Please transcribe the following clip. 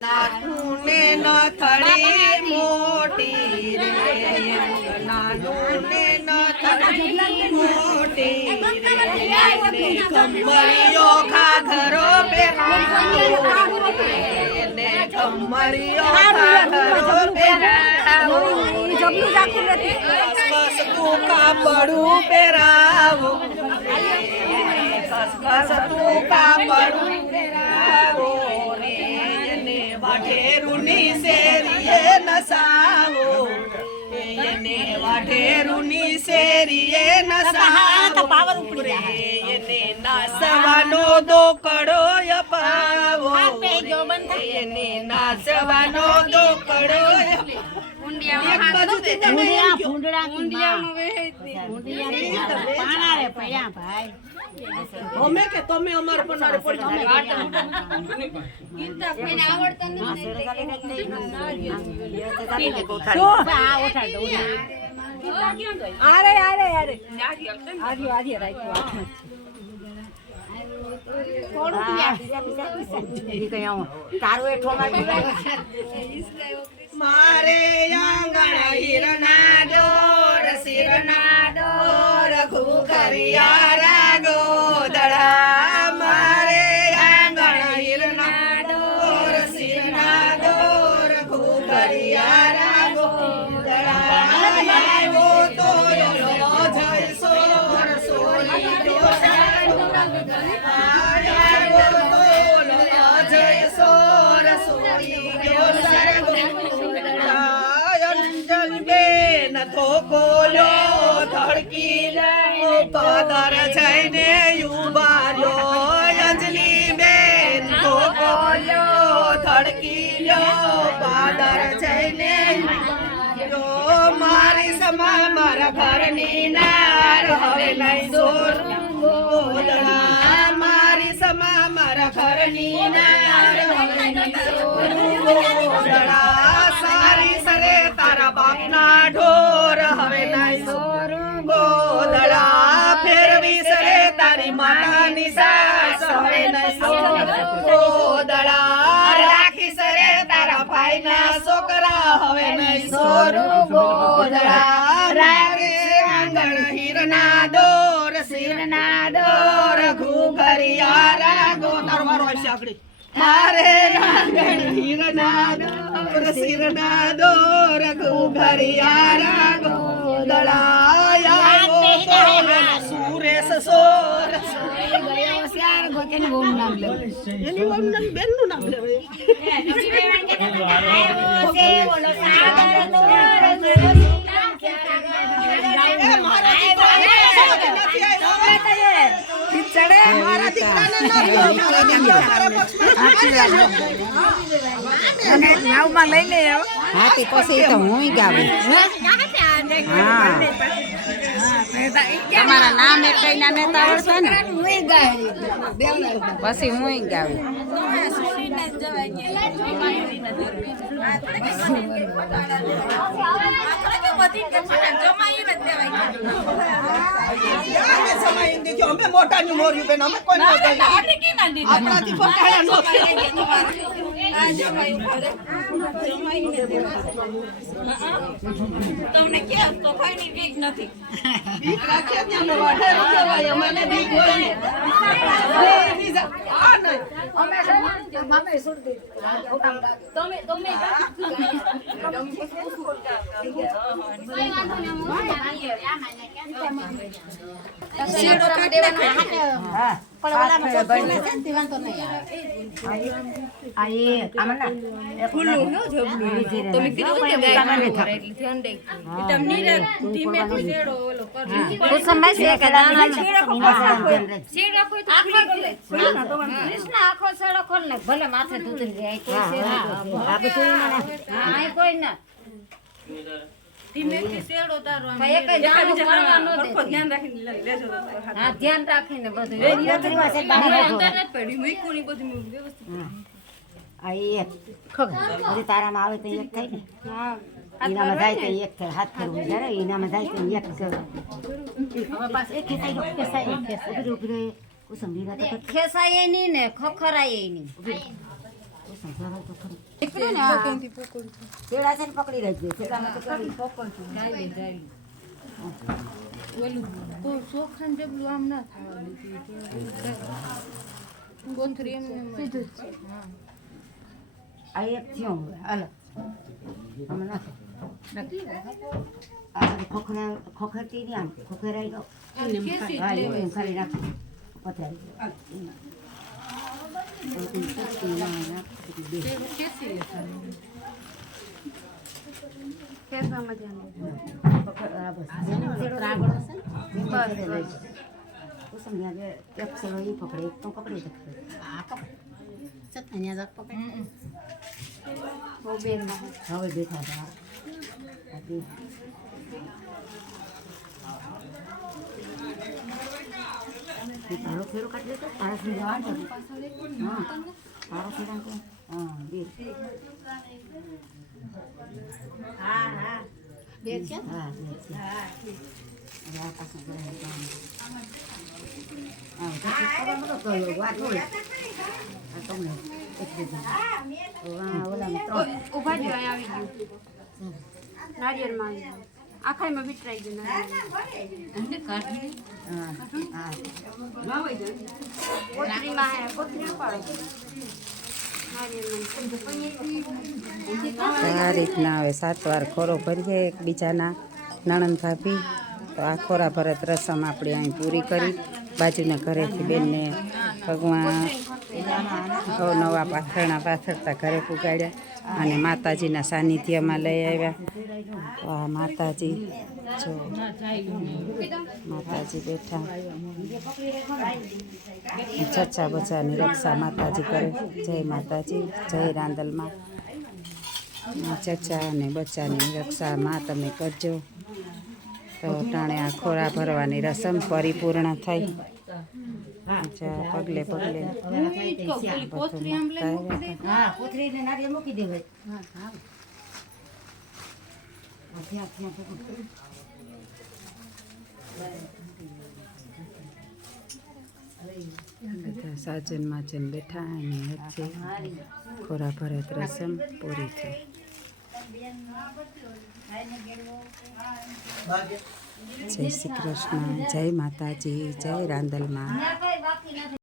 નાથુને નથડી મોટી રે નાનુને નથડી મોટી રે કમળિયો ઘાઘરો પહેરાવો ને કમળિયો ઘાઘરો પહેરાવો કસ તું કાપડું પહેરાવો કસ તું કાપડું પહેરાવો વાઢેરુની શેરીએ નસાવો એને વાઢેરુની શેરીએ નસાવો એને નાસવાનો દોકડો અપાવો એને નાસવાનો દોકડો અમે કે તમે અમાર પનારે પડી મારે આંગણ હિરના ડોર શિરના ડોર ઘુઘરિયા ગોદડા મારે આંગણ હિરના ડોર શિરના ડોર ઘુઘરિયા ગોદડા આવ્યો તો જય સોર સોરી કોલ્યો ધડકી પદર જઈને ઉભાર્યો અંજલી બેન તો કોલ્યો ધડકી પાદર જઈને મારી સમા મારા ઘરની નાર હવે નહીં સોર ગોદડા મારી સમા મારા ઘરની નાર હવે નહીં સોર ગોદડા સારી સરે તારા બાપના ઢોર હવે નહીં સોર ગોદડા ફેરવી સરે તારી માતાની સાસ હવે નહીં સોર ગોદડા રાખી સરે તારા ભાઈના છોકરા હવે નહીં સોર ગોદડા રાગે આંગણ હીરના દોર શિરના દોર ઘુઘરિયા રાગો તારવારો હશે આગળ મારે આંગણ હીરના દોર શિરના દોર ઘુઘરિયા રાગો દળાયા સુરેશ સોર એની બેન નું નામ લેવાય મારા દીકરાને નાવમાં લઈ લે હા તે પછી તો હું ગાવે તમારા નામ એક કઈ ના નેતા આવડશે ને પછી હું ગાવે અમે મોટા ની મોર્યું બેન અમે કોઈ આપણાથી પકાયા નો તમને કે તો કોઈની બીક નથી બીક રાખે ને અમે વાઢેરો કહેવાય અમને બીક હોય ને આ નહીં અમે મમ્મી સુરતી તમે શેડો કાઢે હા પણ ઓલામાં સોચને છે ને વાંધો નહીં આવે આમના ફૂલું નો જબલું તમે કીધું કે ગાયને થાય એટલે ધ્યાન દે તમને ધીમે શેડો ઓલો કરી તો સમય છે કે દાણા શેડો કોઈ તો કૃષ્ણ આખો શેડો ખોલ ને ભલે માથે દૂધરી જાય કોઈ શેડો આ બધું હા કોઈ ના ધીમેથી શેડો તારો આમ એક જ દાણો પડવાનો છે ધ્યાન રાખીને લેજો હા ધ્યાન રાખીને બધું એ નીકળવા છે દાણો અંદર ન પડી મૂકુની બધું વ્યવસ્થિત આ એક ખબર તારામાં આવે તો એક થાય ને હા ઈનામાં જાય તો એક થાય હાથ ફેરવું જ્યારે ઈનામાં જાય તો એક હવે પાસ એક ખેસાય ઉભરે કુસમ ભેગા તો ખેસાય નહીં ને ખખરાય નહીં સમજાવે તો ખરું છેડા છે ને પકડી રાખજો છેડામાં તો કરી ચોખાને ડબલું આમ ના થવા ગોથરી એમ સીધું જ છે આ એક થયો હાલ આમાં નાખો આ ખોખરતી નહીં આમ ખોખરાઈ દો ખાલી નાખો પથરાઈ હવે બેઠા તારો ફેરો કાઢી લેતો તારા સુધી જવાનું હા તારો ફેરા હા બે હા હા બે છે હા બે છે હા આ પાછું જાય હા તો કરવાનો તો વાત હોય આ તમને એક બીજું ઓલા ઉભા જ આવી ગયું નારિયેળમાં આખાઈમાં વિતરાઈ ગયું આ રીતના હવે 7 વાર ખોરો ભરીએ એકબીજાના નણંદ ભાભી તો આ ખોરા ભરત રસમ આપણે અહીં પૂરી કરી બાજુના ઘરેથી બેનને ભગવાન નવા પાથરણા પાથરતા ઘરે પુગાડ્યા અને માતાજીના સાનિધ્યમાં લઈ આવ્યા તો આ માતાજી જો માતાજી બેઠા ચચ્ચા બચ્ચાની રક્ષા માતાજી કરે જય માતાજી જય રાંદલમાં ચચ્ચા અને બચ્ચાની રક્ષા માં તમે કરજો તો ટાણે આ ખોરા ભરવાની રસમ પરિપૂર્ણ થઈ પગલે પગલે હા કોથળીને નારિયેળ મૂકી દેવાય બધા સાજન માજન બેઠા અને વચ્ચે ખોરા ભરત રસમ પૂરી થઈ જય શ્રી કૃષ્ણ જય માતાજી જય રાંદલમાં